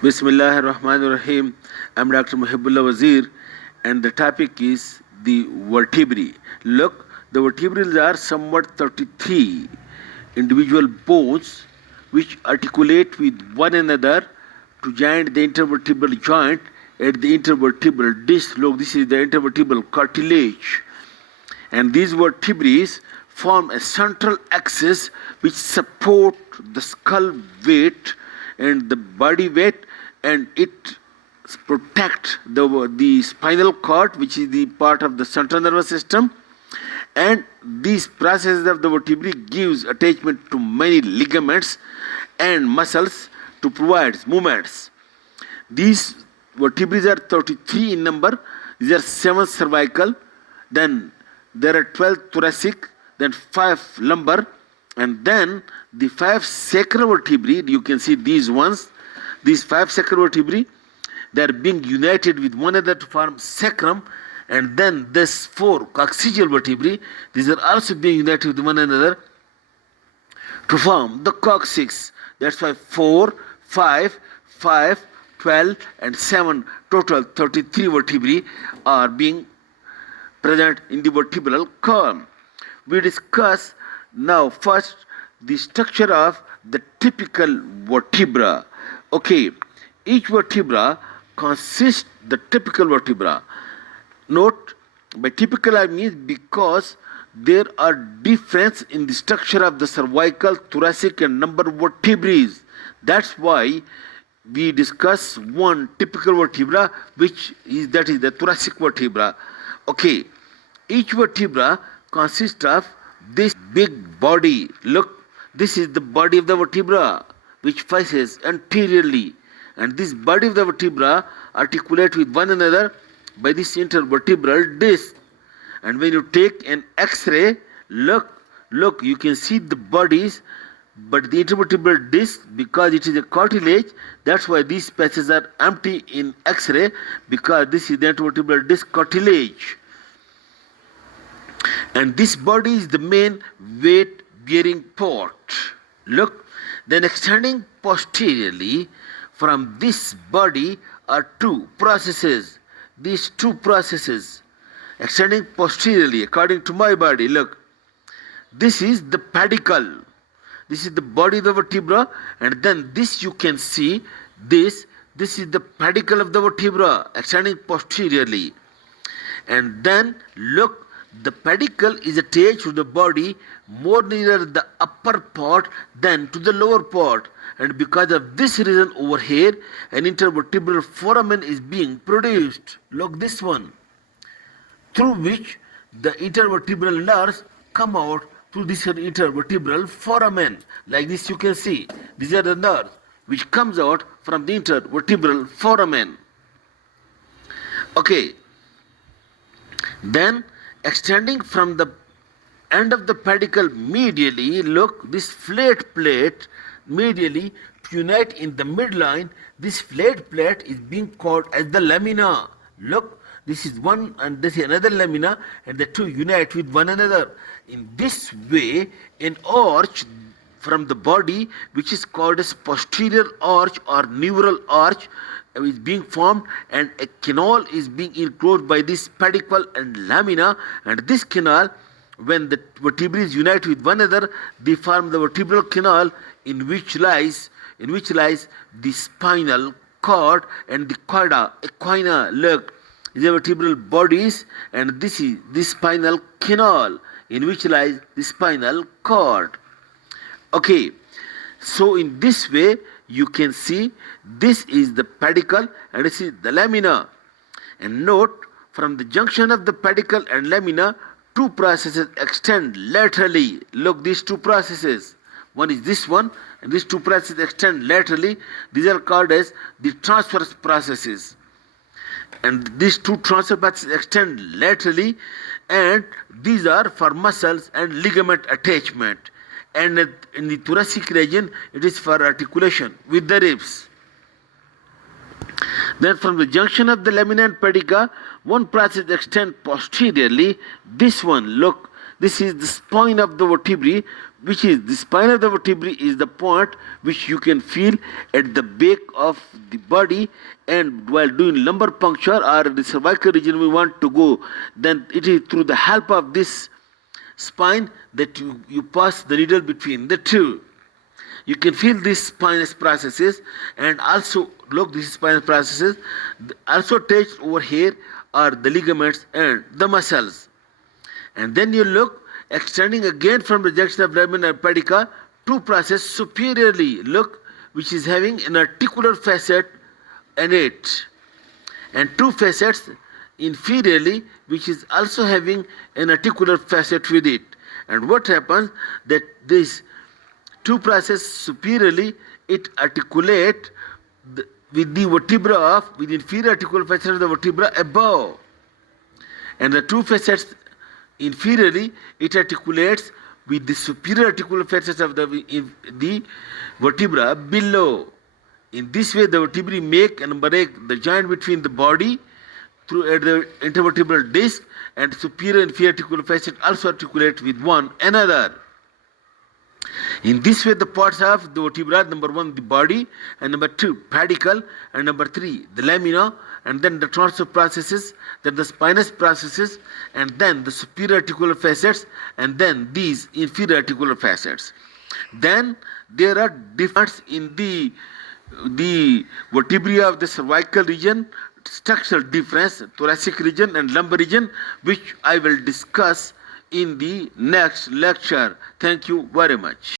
Bismillahir Rahmanir Rahim. I'm Dr. Mohibullah Wazir, and the topic is the vertebrae. Look, the vertebrae are somewhat 33 individual bones which articulate with one another to join the intervertebral joint at the intervertebral disc. Look, this is the intervertebral cartilage. And these vertebrae form a central axis which support the skull weight and the body weight, and it protect the spinal cord, which is the part of the central nervous system. And these processes of the vertebrae gives attachment to many ligaments and muscles to provide movements. These vertebrae are 33 in number. These are 7 cervical, then there are 12 thoracic, then 5 lumbar, and then the 5 sacral vertebrae. You can see these ones. These 5 sacral vertebrae, they are being united with one another to form sacrum, and then this 4 coccygeal vertebrae, these are also being united with one another to form the coccyx. That's why 4, 5, 5, 12, and 7, total 33 vertebrae are being present in the vertebral column. We discuss now first the structure of the typical vertebra. Okay, each vertebra consists the typical vertebra. Note, by typical I mean because there are difference in the structure of the cervical, thoracic, and lumbar vertebrae. That's why we discuss one typical vertebra, which is the thoracic vertebra. Okay, each vertebra consists of this big body. Look, this is the body of the vertebra which faces anteriorly, and this body of the vertebra articulate with one another by this intervertebral disc. And when you take an X-ray, look, you can see the bodies, but the intervertebral disc, because it is a cartilage, that's why these spaces are empty in X-ray, because this is the intervertebral disc cartilage. And this body is the main weight-bearing part. Look, then extending posteriorly from this body are 2 processes. These 2 processes extending posteriorly according to my body. Look, this is the pedicle. This is the body of the vertebra, and then this you can see, this is the pedicle of the vertebra extending posteriorly. And then look, the pedicle is attached to the body more nearer the upper part than to the lower part, and because of this reason over here an intervertebral foramen is being produced. Look, this one, through which the intervertebral nerves come out through this intervertebral foramen. Like this you can see, these are the nerves which comes out from the intervertebral foramen. Okay, then extending from the end of the pedicle medially, look, this flat plate medially to unite in the midline. This flat plate is being called as the lamina. Look, this is one and this is another lamina, and the 2 unite with one another. In this way, an arch from the body, which is called as posterior arch or neural arch, is being formed, and a canal is being enclosed by this pedicle and lamina. And this canal, when the vertebrae unite with one another, they form the vertebral canal, in which lies the spinal cord and the chorda equina. Look, these are vertebral bodies, and this is the spinal canal, in which lies the spinal cord. Okay, so in this way you can see this is the pedicle and this is the lamina. And note, from the junction of the pedicle and lamina, 2 processes extend laterally. Look, these 2 processes, one is this one, and these 2 processes extend laterally. These are called as the transverse processes. And these 2 transverse processes extend laterally, and these are for muscles and ligament attachment. And in the thoracic region, it is for articulation with the ribs. Then from the junction of the lamina and pedicle, one process extends posteriorly. This one, look, this is the spine of the vertebrae which is the spine of the vertebrae is the point which you can feel at the back of the body, and while doing lumbar puncture or the cervical region we want to go, then it is through the help of this spine that you pass the needle between the two. You can feel these spinous processes, and also look, these spinous processes also attached over here are the ligaments and the muscles. And then you look, extending again from the junction of lamina and pedica, two process superiorly, look, which is having an articular facet in it, and two facets inferiorly, which is also having an articular facet with it. And what happens that this two process superiorly, it articulate with the vertebra with inferior articular facet of the vertebra above, and the two facets inferiorly, it articulates with the superior articular facets of the vertebra below. In this way, the vertebrae make and break the joint between the body through at the intervertebral disc, and superior and inferior articular facet also articulate with one another. In this way, the parts of the vertebra, number one, the body, and number two, pedicle, and number three, the lamina, and then the transverse processes, then the spinous processes, and then the superior articular facets, and then these inferior articular facets. Then there are differences in the vertebrae of the cervical region, structural difference, thoracic region and lumbar region, which I will discuss in the next lecture. Thank you very much.